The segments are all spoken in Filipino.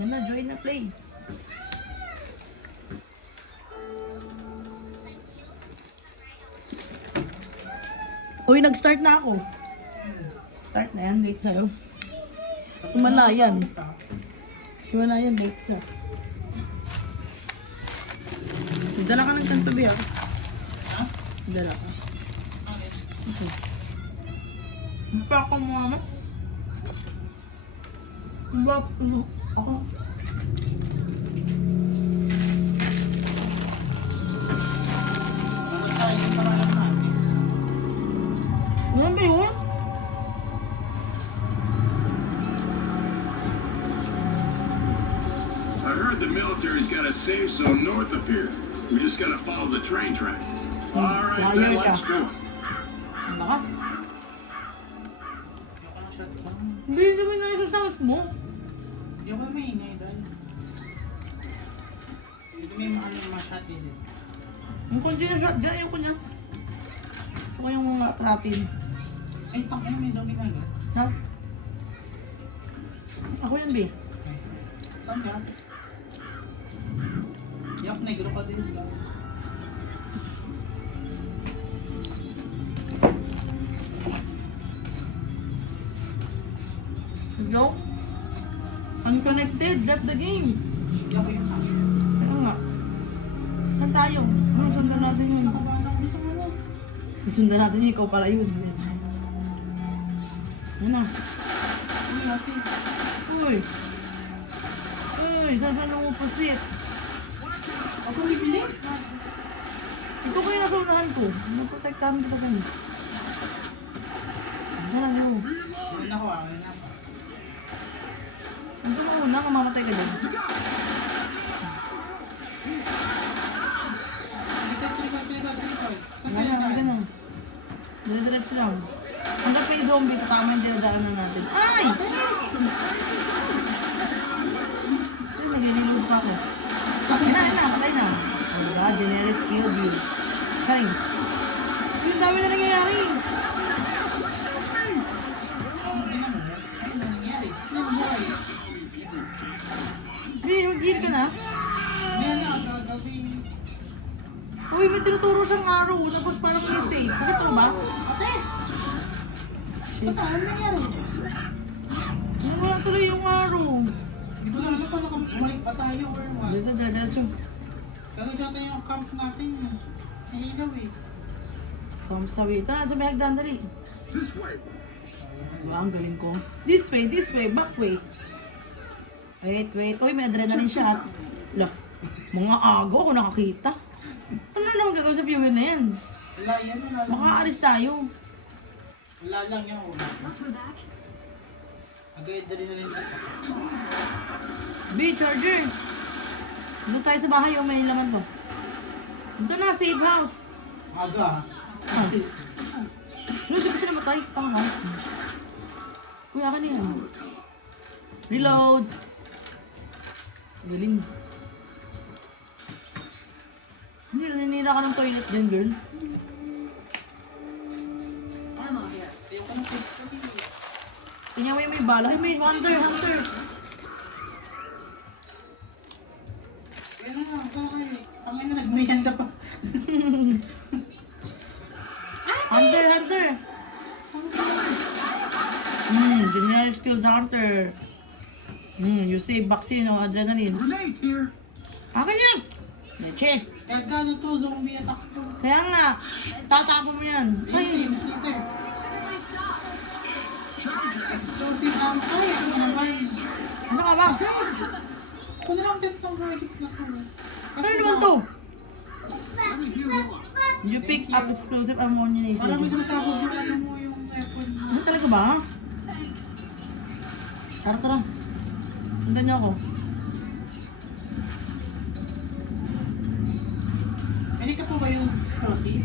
Yan na, join na play. Uy, nag-start na ako. Start na yan, late sa'yo. Himalayan. Himalayan, late ka. Dala ka ng kantubi ah. Ha? Dala ka. Okay. Mapa ako mama. Ako. Ano tayo yung paralan natin? Ano ba yun? I heard the military's got a safe zone north of here. We just gotta follow the train track. All right, then Liar ka. let's go. Ano ka? Yung ka ng shotgun. Hindi naman na yung sound mo. Hindi ako maingay dahil. Hindi may maano yung mga shot din. Yung kundi na shot dyan, yung kunya. Ako yung mga tratin. Ay, tangin may zombie na agad. Ha? Ako yun, be. Okay. Saan ka? Yak, negro ka din. Yo? Unconnected, left the game. Yak, yun ha. Ano nga? Saan tayo? Ano, sundan natin yun. Nakabahan ako sa ano. Sundan natin yun, ikaw pala yun. Ano na? Uy, ate. Uy! Uy, saan umupusit? Ako bibilis. Ikaw kayo nasa unahan ko. Naprotektahan kita ganun. Ano na yun? Ayun ako ah, ayun ako. Ito ka una, mamamatay ka dyan. Sa likod. Saan Wala, tayo wala tayo? na. Dire-diretso lang. Hanggat may zombie, tatama yung dinadaanan natin. Ay! Ay, nag-reload pa ako. Patay na. Oh my God, Daenerys killed you. Charing. Uy, ang dami na nangyayari. Uy, mag-heal ka na. Uy, may tinuturo siyang arrow. Tapos parang may save. Bakit ito ba? Wala tuloy yung arrow. Hindi ko na alam paano kung bumalik pa tayo or what. Dito, diretso. Kagagatan yung camp natin. May ilaw eh. Come sabi. Ito na, sa may hagdan, dali. This way. Diba, ang galing ko. This way, back way. Wait. Uy, may adrenaline shot. Look, mga ago ako nakakita. Ano naman gagawin sa fuel na yan? Wala yan, wala lang. Makaalis tayo. Wala lang yan. Agad dali na rin ito. B, charger. Dito tayo sa bahay, oh, may laman to. Dito na, safe house. Aga. Ah. Ano, di ba siya namatay? Tanga. Kuya, akin yan. Reload. Galing. Hindi, naninira ka ng toilet dyan, girl. Ayoko ng pistol eh. Tingnan mo yung may bala. Ay, may hunter. Yan na lang, bakit? Tangin na nagmerienda pa. Hunter. Generic skills hunter. You save vaccine o adrenaline. Grenades here. Akin yan! Leche. Kahit gano'n to, zombie attack to. Kaya nga, tatapo mo yan. Ay, Ay, mosquito. Explosive ammo. Ay, ano naman? ano ka ba? Ako na lang tip ng project na ko. Ano naman to? Let me heal you up. You pick up explosive ammunition. Parang may sumasabog yung ano mo, yung weapon mo. Ano talaga ba? Tara. Sundan niyo ako. Pwede ka po ba yung explosive?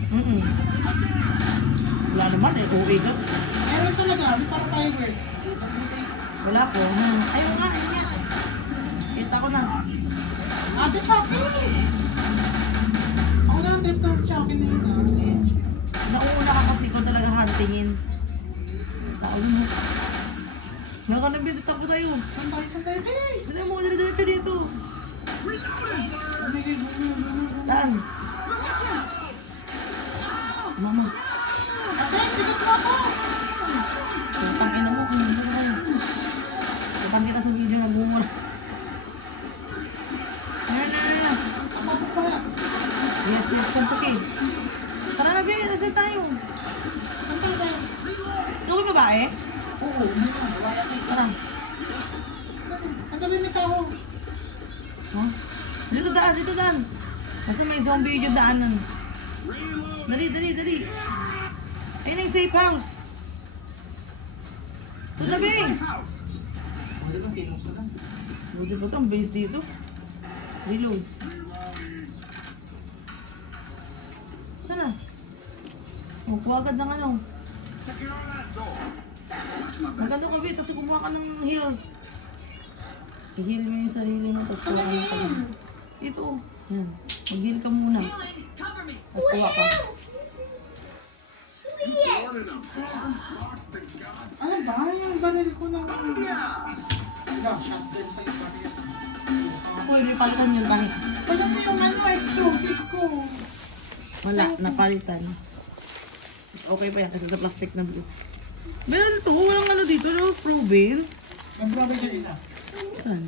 Wala naman eh, OA ka. Meron talaga, may parang fireworks. Wala ko. Ayaw nga. Kita ko na. Ate Chucky! Ako na lang trip to sa Chucky na yun ah. Nauna ka kasi ko talaga huntingin. Tao yun. Nakanabit, tapo tayo. Saan tayo? Saan tayo? Hey! Dali mo, dali dito. Daan. Mama. Ate, sigat mo ako! Tutang ina mo, kumumura kayo. Tutang kita sa video, nagmumura. Ayan. Ako pala. Yes, Kumpo Kids. Tara na, Ben, nasa tayo. Saan tayo? Ikaw ba babae? Oo, hindi na. Wala tayo. Tara. Ang sabi may tao. Huh? Dito daan. Basta may zombie yung daanan. Dali. Ayun ang safe house. Ito na, Ben. Hindi ba sinok sa lang? Buti ba ito ang base dito? Reload. Sana? Oh, kuha agad ng ano. Magano ka, Ben, tapos kumuha ka ng heal. I-heal mo yung sarili mo, tapos kuha ka ng pag dito, oh. Yan. Mag-heal ka muna. Tapos kuha ka. Ano ba? Yung baril ko na. Wala, shotgun pa yung baril. Uy, may palitan yung tangi. Wala na yung ano, explosive ko. Wala, napalitan. Okay pa yan kasi sa plastic na blue. Meron ito, walang ano dito, no? Proven. Ang brother dyan ila. Saan?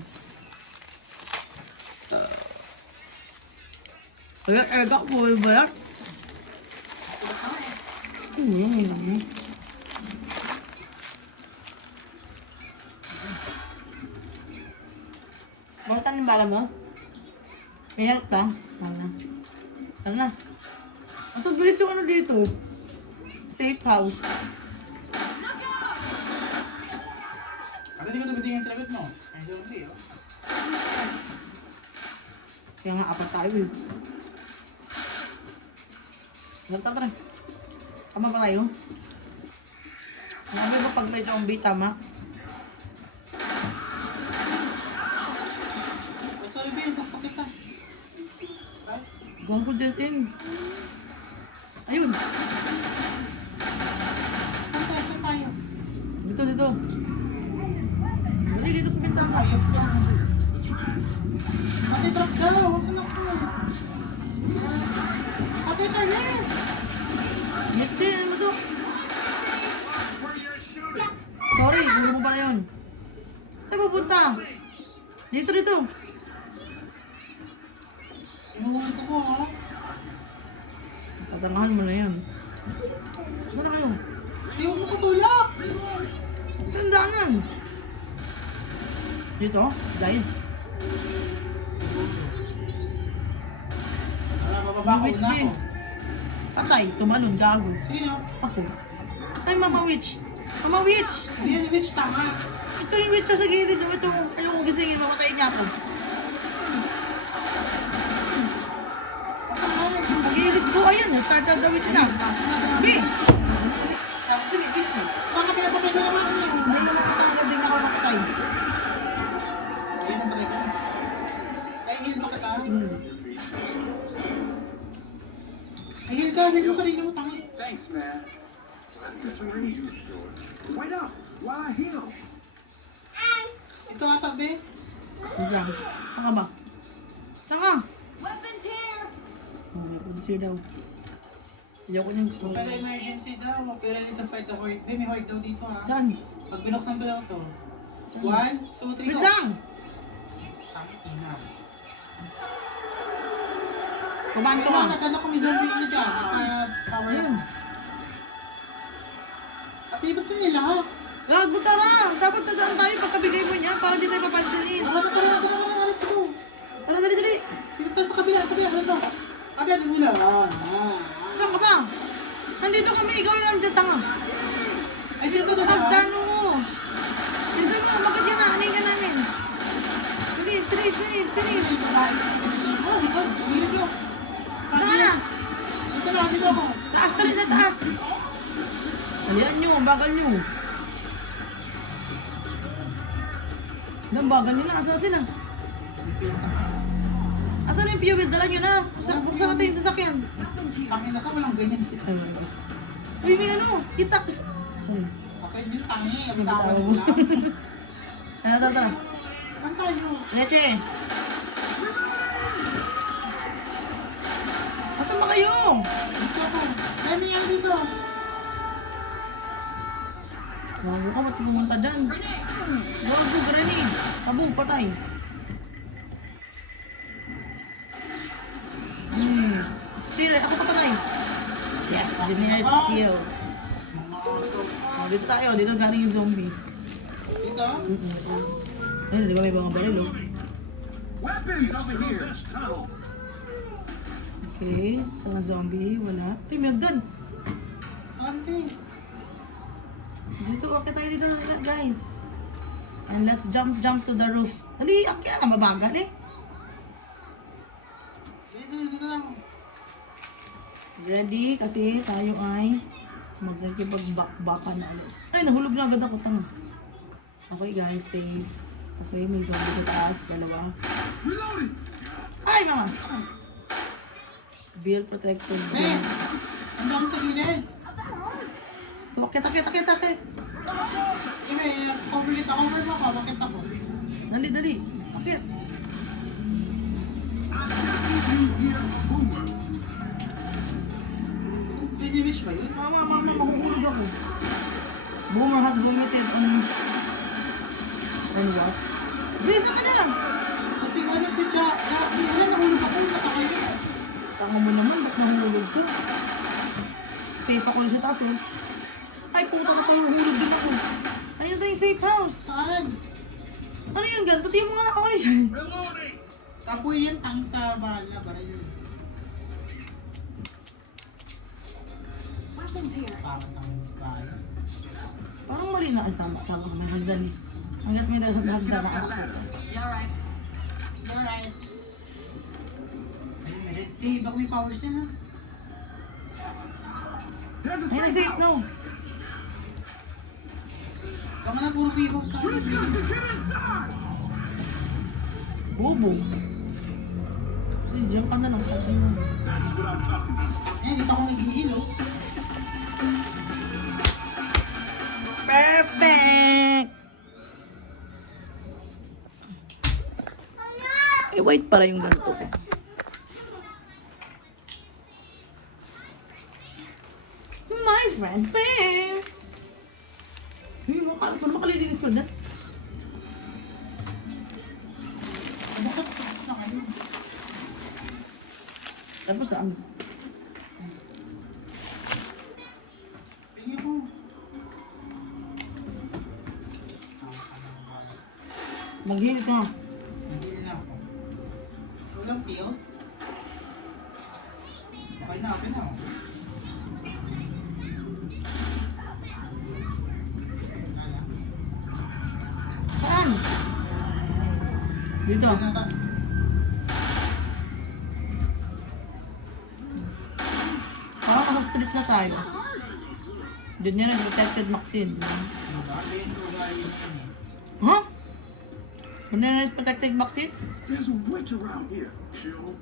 Ayan, egak po ba yan? Yan. Bakit yung bala mo? May health ba? Tara na. Mas bilis yung ano dito. Safe house. Ano hindi ko nabitingin sa lagot mo? Ay, zombie, oh. Kaya nga, apat tayo eh. Tara. Tama pa tayo? Ano ba pag may zombie, tama? Sorry, Ben, sakit ka. Gawin ko dead end. Ayun. Saan tayo? Dito. Dali, dito sa bintana. Ayop ka. Ate, drop daw. Saan ako? Ate, Charlie! Yetche, ano to? Sorry, gulo mo ba na yun? Saan pupunta? Dito. Inuulit ako, ha? Tatangahan mo na yun. Saan na kayo? Ay, huwag mo katulak! Saan daanan? Dito? Sa dayan. Wala, bababa ko na ako. Patay, tumalon, gago. Sino? Ako. Ay, Mama Witch. Mama Witch! Hindi yan, bitch, tama. Ito yung witch na sa gilid. Ito, ayoko gisingin. Makatayin niya ako. Pag-gilid ko, ayan. Started the witch na. B! Tapos may witch eh. Baka pinapatay ko naman yun. Hindi mo makatagad din ako makatay. Ayun ang patay ko. Ay, heal ba kita? Ay, heal ka. Heal mo sarili mo, tangi. Thanks, man. Let's get some rain juice. Wait up while I heal. Ito ata, be. Wait lang. Saan ka ba? Saan ka? Oh, may police daw. Hindi ako niyang gusto. Pala emergency daw. Pero dito fight the horde. Be, may horde daw dito, ha? Saan? Pag binuksan ko daw to. 1, 2, 3, Wait go. lang! Tangi, ina. Kumanto Ayun, ka. nagkanda ko may zombie na dyan. Power Ayun. At ibig ko nila, ha? Gago, tara! Dapat dadaan tayo pagkabigay mo niya para di tayo papansinin. Tara, let's go. Tara, dali! Dito tayo sa kabila, dito. Agad sila. Saan ka ba? Nandito kami, ikaw na nandiyan tanga. Ay, dito na. Nagdano mo. Bilisan mo, bakit yan na? Aning ka namin. Bilis. Oh, dito. Dito ko. Saan ka na? Dito ako. Taas, taas. Alian nyo, ang bagal nyo. Ang bagal nyo na, asan sila? Asan yung fuel? Dala nyo na. Buksan natin yung sasakyan. Tangin na ka, walang ganyan. Uy, may ano, itak. Sorry. Okay, yung tangi. Ang Ang tawag tawag mo mo. lang. Tara. Saan tayo? Leche! Asan ba kayo? Dito ako. Dami yan dito. Bago ka, ba't pumunta dyan? Bago, grenade. Sabong, patay. Spirit, ako papatay. Yes, generic skill. Oh, dito tayo, dito galing yung zombie. Dito? Ayun, di ba may mga baril, oh? Weapons over here. Okay, saan ang zombie? Wala. Ay, may hagdan. Saan tayo? Dito, akit tayo dito, guys. And let's jump to the roof. Dali, akit na, mabagal eh. Dito lang. Ready? Kasi tayo ay magkikipag-baka na ulit. Ay, nahulog na agad ako, tanga. Okay guys, safe. Okay, may zombie sa taas, dalawa. Reloading. Ay, mama! Bill protected. Ben! Ang dami sa gilid. Akit. Ime, cover mo ako. Bakit ako? Dali. Akit. Pwede wish ba yun? Mama, mahuhulog ako. Boomer has vomited on what? Bilisan ka na! Kasi ano si Jack? Wala, nahulog ako. Nakakaya. Tanga mo naman, ba't nahulog ka? Safe ako sa taas, oh. Ay, puta na tayo, hulog din ako. Ayun tayo yung safe house. Saan? Ano yun, ganito? Tiyan mo nga ako yan. Reloading. Sa apoy yan, tang sa bala. Baril. Parang tang bala. Parang mali na. Ay, tama. May hagdan eh. Hanggat may hagdan ako. You're right. Ay, meron. Eh, baka may powers yan ha. There's a Ay, na-safe, no. Baka na puro sipo sa akin. Bobo. Kasi diyan ka na lang. Eh, di pa ako nag-iilo. Perfect! Eh, white para yung ganito ko. My friend, Pam! Uy, makalat mo na makalidinis ko na. Bakit na kayo? Tapos saan? Tingin ko. Maghilid ka. Hindi na ako. Walang pills? Okay na, okay na. Saan? Dito. Parang nasa street na tayo. Diyan yan ang protected vaccine. Huh? Ano na yung protected vaccine? There's a witch around here. Chill.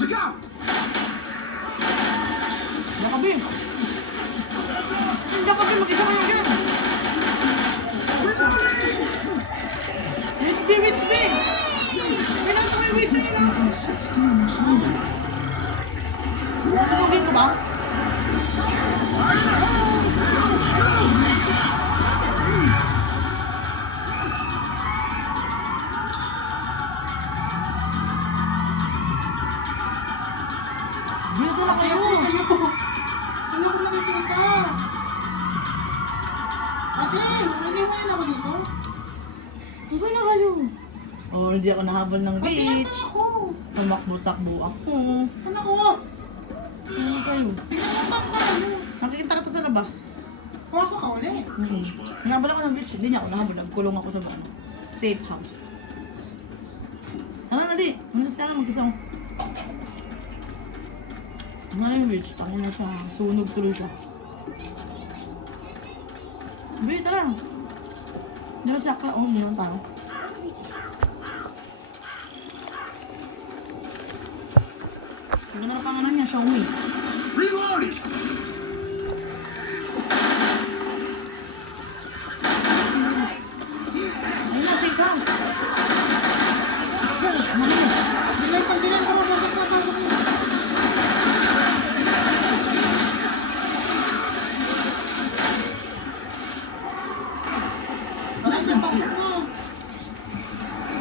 Look out! Nakabi! Hindi ka, makita ko yung yan! HP! Pinanto ko yung witch na yun, ha? Sunugin ko ba? Bilisan na kayo! Wala ko nakikita. Ate, hindi mo yan ako dito? Nasaan na kayo? Oh, hindi ako nahabol ng Ate, beach. nasan ako? Tumakbo-takbo ako. Ano ko? Ano kayo? Tignan mo saan tayo. Nakikita ka to sa labas. Pumasok ka ulit. Nahabol ako ng beach. Hindi niya ako nahabol. Nagkulong ako sa ano, safe house. Tara, dali. Manas ka na, mag-isa mo. Ano na yung beach? Tama na siya. Sunog tuloy siya. Sabi, tara. Dito sa akla. Oh, meron tayo. Ang ganda na pangalan niya, Xiaomi. Reloading! Ayun na, safe house. Dilay pa sila. Pasok na. Aray, pasok na.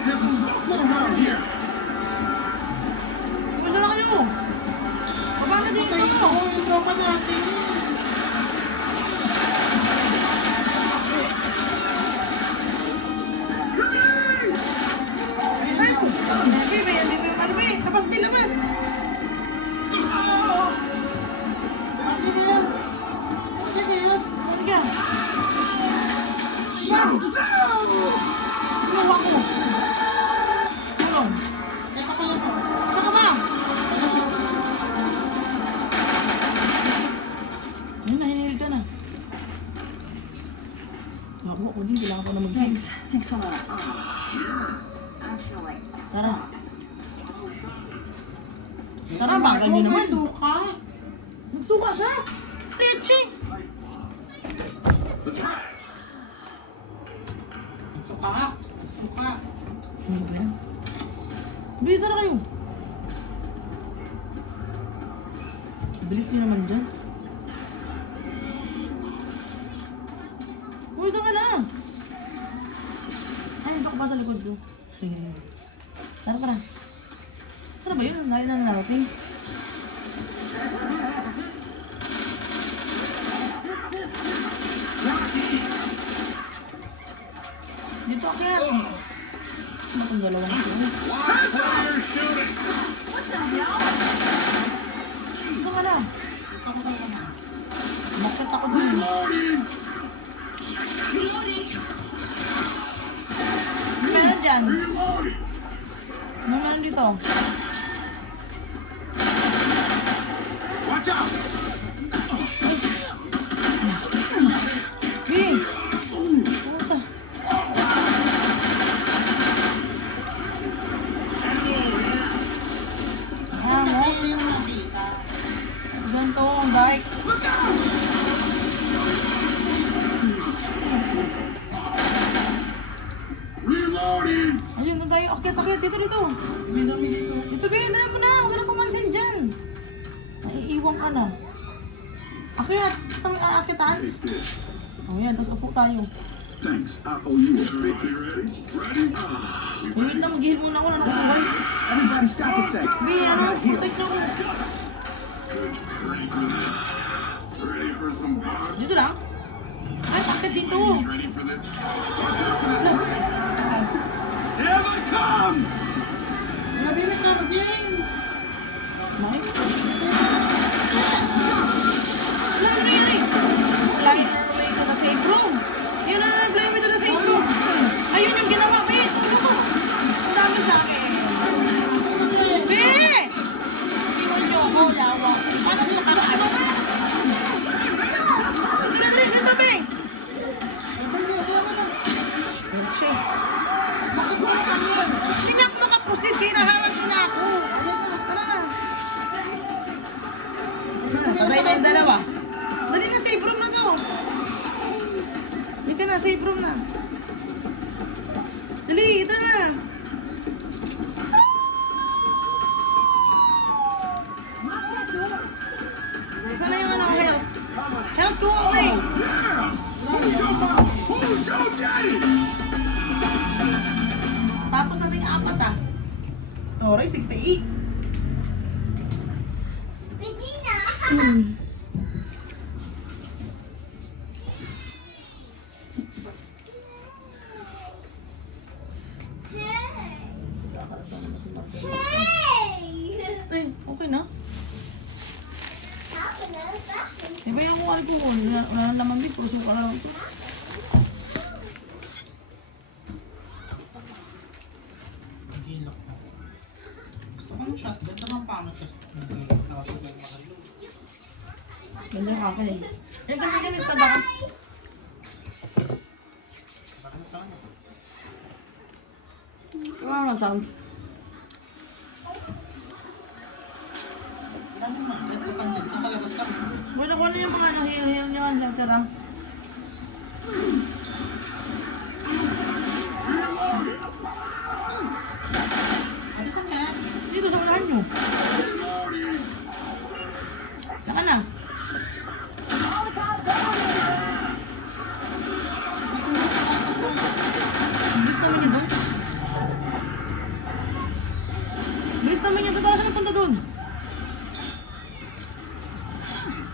There's a smoke around here. Kumusta na kayo? Baba na dito. Patay ito yung tropa natin. Ay, Bebe, andito yung ano, Bebe. Labas, Bebe, labas. Pati ba yan? Pati ba yan? Saan ka? Saan? Kinuha ko. Tulong. Eh, patay ako. Saan ka ba? Ano, nahinihil ka na. Gago ako din, kailangan ko na mag-games. Thanks a lot. Actually, Tara. Tara, bagal nyo naman. Suka. Nagsuka siya. Leche. Suka. Suka. Ano ba yan? Bilis na kayo. Bilis nyo naman dyan. Uy, saan ka na? Ay, ito ko pa sa likod ko. Tara, tara. Saan na ba yun? Layo na narating. Dito akyat. Ano itong dalawang ito? Why are you shooting? Saan ka na? Ito ko na naman. Bakit ako dun? Reloading! Meron dyan. Reloading! Ano meron dito? Watch out! Hey! Puta. Ah, mo? Patay yung makita. Ganito ang dark. Reloading! Ayun na tayo. Akyat, akyat. Dito, dito. Ibig dito. Dito, be. Dala mo na. Huwag ka na pumansin dyan. Naiiwang ka na. Akyat. Ito may aakitan. Take this. O yan, tapos upo tayo. Thanks. I owe you a beer. Ready? Ready? Wait lang, mag-heal muna ako. Nakukuhay. Everybody stop a sec. Be, ano? Protect na ako. Ready for some fun? Dito lang. Ay, akyat dito. Ready for this? Watch out for this train. Here they come! Labi na ka, Jane. Mike? Wala na nangyari. Flying our way to the safe room. Yan na, flying way to the safe room. Ayun yung ginawa. Be, tulong mo. Ang dami sa akin. Be! Iwan niyo ako, lawa. Paano ko nakakaano? Dito, Be. Ito naman na. Che, Bakit ka na kami? hindi niya ako makaproceed. Kinaharap nila ako. Ayan na. Tara na. Patay na yung dalawa. Dali na, safe room na to. Hindi ka na, safe room na. Dali, ito na. Sana yung ano, health. Health, go away. Who's your daddy? Tapos natin yung apat ah. Toray, 68. Ay, okay na. Iba yung kung alcohol. Wala naman din. Puro suka lang ito. Nagilak na. Gusto ko ng shotgun. Tamang pangit kasi. Nagilak na ako ng mahalo. Ganda yung akin eh. Eh, gamit pa daw. Bakit sana? Wala na sounds. Ano mo? Kahit kapansin, kakalabas lang. Wala ko ano yung mga heal nyo. Tara. Ate, saan ka? Dito sa unahan nyo. Saka na. Bilis naman niya doon. Bilis naman niya doon. Para saan napunta doon?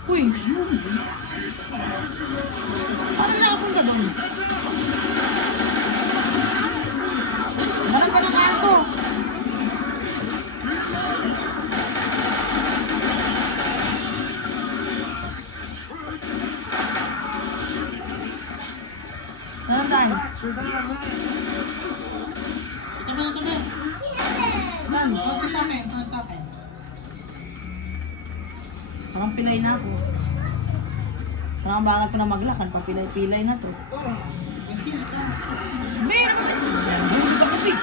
Uy. Paano nakapunta doon? Marang ka ng kanto. Saan ang daan? Tabi. Saan? Sunod ka sa akin, sunod sa akin. Parang pilay na ako. Parang ang bagal ko na maglakad. Papilay-pilay na to. Mag-heal ka. Meron ko tayo. Meron ka pa, Pig.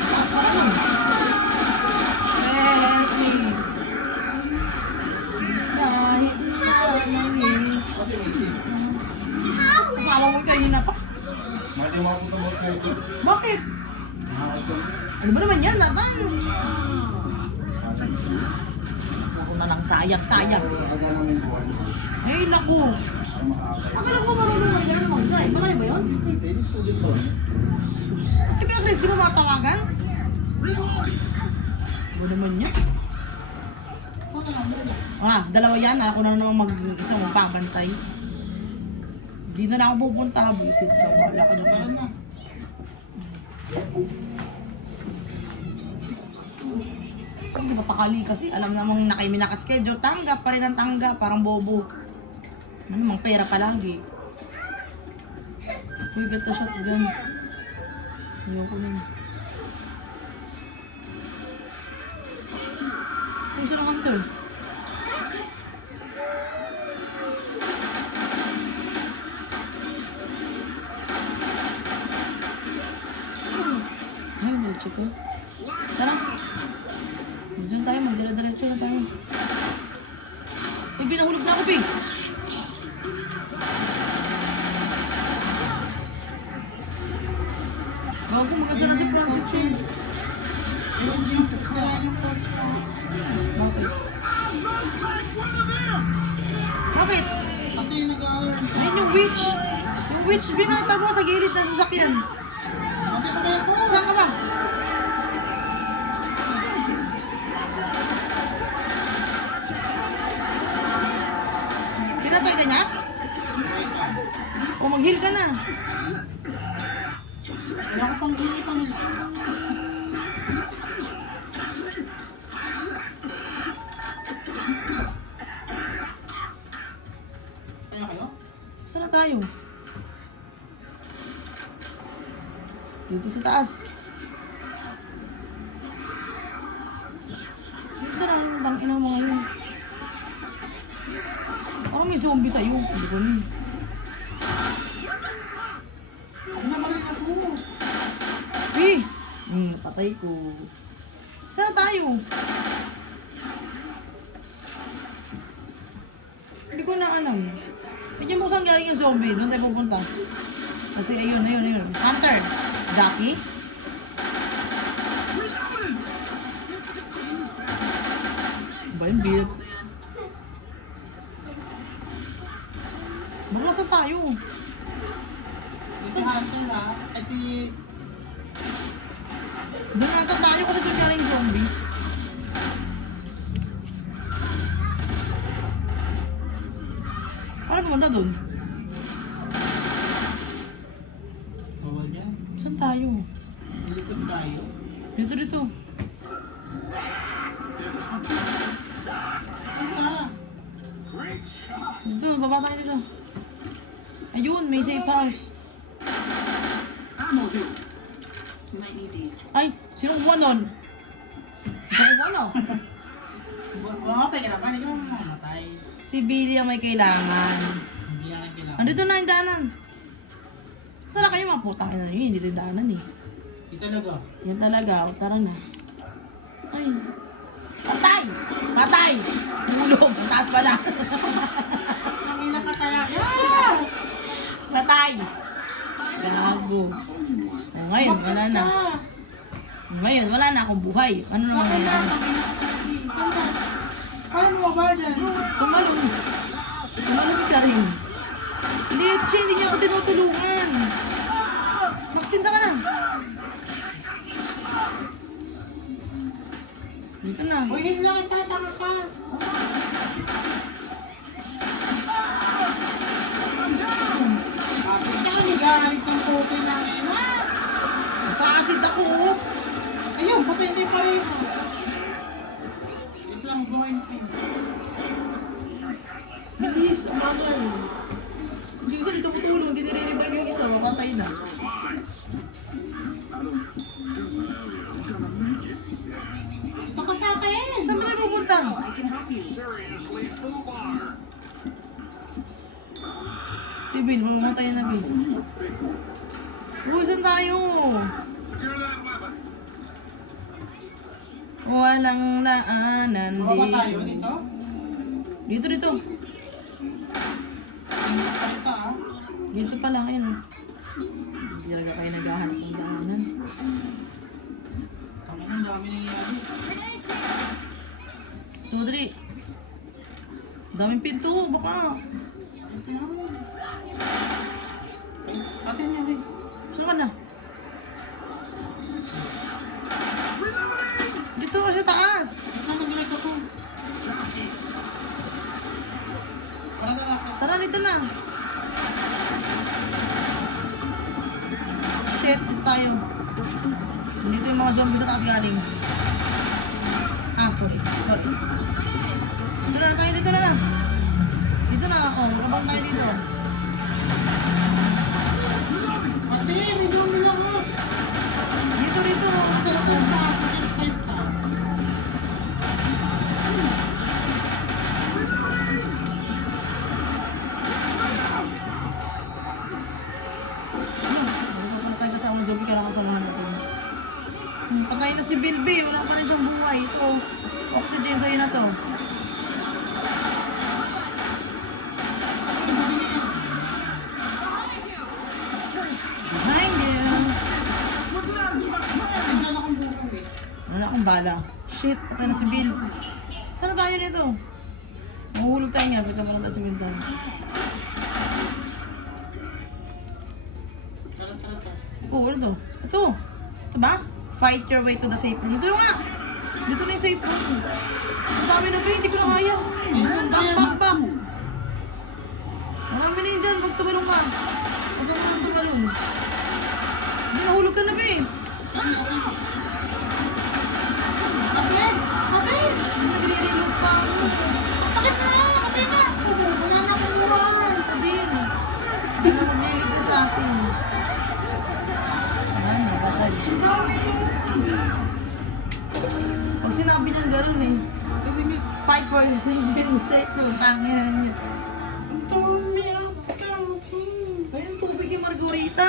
Taas pa na nun. Help me. Kahit panangin. Kasi may sim. Kasama mo kayo na pa. Mati mo ako boss na ito. Bakit? Nakakaganda. Ano ba naman yan, Nathan? Ako na lang, sayang. Aga namin bukas. Ay, naku. Para makakaganda. Akala ko marunong na sa'yo mag-drive. Malay ba yun? Pwede student to. Kasi kaya Chris, di mo matawagan? Ano naman yan? Wala lang muna. Ah, dalawa yan. Ako na naman mag-isang magbabantay. Di na lang ako pupunta. Buisit ka. Wala ka Tara dito. na. Hindi ba pakali kasi. Alam namang na kayo minakaschedule. Tanggap pa rin ang tanggap. Parang bobo. Ano namang pera palagi. Uy, gata shotgun. Ayoko nun. Uy, saan ang hunter? Ay, check ko. Tara. Diyan tayo, magdala-diretso na tayo. Ay, binahulog na ako, Pig. Bago magkasa na si Francis din. Ayun yung tirahan yung kotse. Bakit? Bakit? Kasi nag-alarm siya. Ayun yung witch. Yung witch, binata mo sa gilid ng sasakyan. Ate, patay ako. Saan ka ba? Pinatay ka niya? Patay ka. O mag-heal ka na. Wala ko pang hindi pang heal. Kaya kayo? Saan na tayo? Dito sa taas. Saan ang tangina mo ngayon? Parang may zombie sa'yo. Hindi ko na. Nabaril ako. Eh! Patay ko. Saan na tayo? Hindi ko na alam. Tignan mo saan galing yung zombie. Doon tayo pupunta. Kasi ayun. Hunter! Jackie? Ba yung beard? Bakla saan tayo? Gusto hunter ha? Kasi Doon ata tayo kasi doon galing yung zombie. Paano pumunta doon? bawal yan. Saan tayo? Likod tayo. Dito. Saan ka? Dito, baba tayo dito. Ayun, may safe house. Ay, sino kumuha nun? Sino kumuha no? Mamatay ka naman. Hindi ka mamamatay. Si Billy ang may kailangan. Hindi yan ang kailangan. Andito na yung daanan. Saan na kayo mga putang ina yun? Hindi yung daanan eh. Di talaga. Yan talaga. O, tara na. Ay. Patay! Patay! Hulog! Ang taas pala. Ang ina ka kaya. Yeah! Patay! Gago. O ngayon, wala na. Ngayon, wala na akong buhay. Ano naman Bakit ngayon? na? Paano mo ba dyan? Tumalong. Tumalong ka rin. Leche, hindi niya ako tinutulungan. Maxine, saan ka na? Dito na. Uy, hindi lang itatanga ka. Bakit saan nigalit ng tope namin, ha? Sa acid ako. Ayun, buti hindi parehas. Ito lang going thing. Bilis, umagal. Hindi ko sa dito kutulong, hindi nire-revive yung isa, mapatay na. Ito ka sa akin. Saan ba tayo pupunta? Si Bill, mamamatay na Bill. Uy, saan tayo? Walang naanan Baba tayo dito. Dito, dito. Ang salita, ha? Dito pa lang, ayun. Hindi talaga kayo naghahanap ng daanan. Ang dami nangyari. 2, 3. Daming pinto, baka. Ito na mo. Atin niya rin. Saan ka na? Dito, sa taas. Ito na nag-like ako. Para darakit. Tara, dito na. Shit, dito tayo. Dito yung mga zombies sa taas galing. Ah, sorry. Sorry. Dito na tayo, dito na. Dito na ako. Abang tayo dito. Ate, may zombie na ako. Dito, dito. Dito, Ito dito. sa akin. Ito. Ano? Patay kasama ng zombie, kailangan samahan natin. Patay na si Bilby. Wala pa rin siyang buhay. Ito. Oxygen sa'yo na to. Zombie na yan. Behind you. Ate, wala na akong buhay eh. Wala akong bala. Shit, patay na si Bill. Saan na tayo nito? Mahuhulog tayo nga. Pagka lang tayo sa bintana. Tara, tara, tara. Oh, ano to? Ito. Ito ba? Fight your way to the safe room. Ito yung nga. Dito na yung safe room. Ang dami na ba? Hindi ko na kaya. Back. Marami na yun dyan. Huwag tumalong ka. Huwag ka muna tumalong. Hindi, nahulog ka na ba eh. Ate! Ate! Hindi, nagre-reload pa ako. Sakit na! Ate na! Wala na akong buhay! Ito din. Hindi na magliligtas sa atin. Ano, bakal. Ang dami mo! Pag sinabi niyang gano'n eh. Sabi niya, Fight for your safe room. Pangyan niya. ang dami ang kasi! Ayun, tubig yung margarita.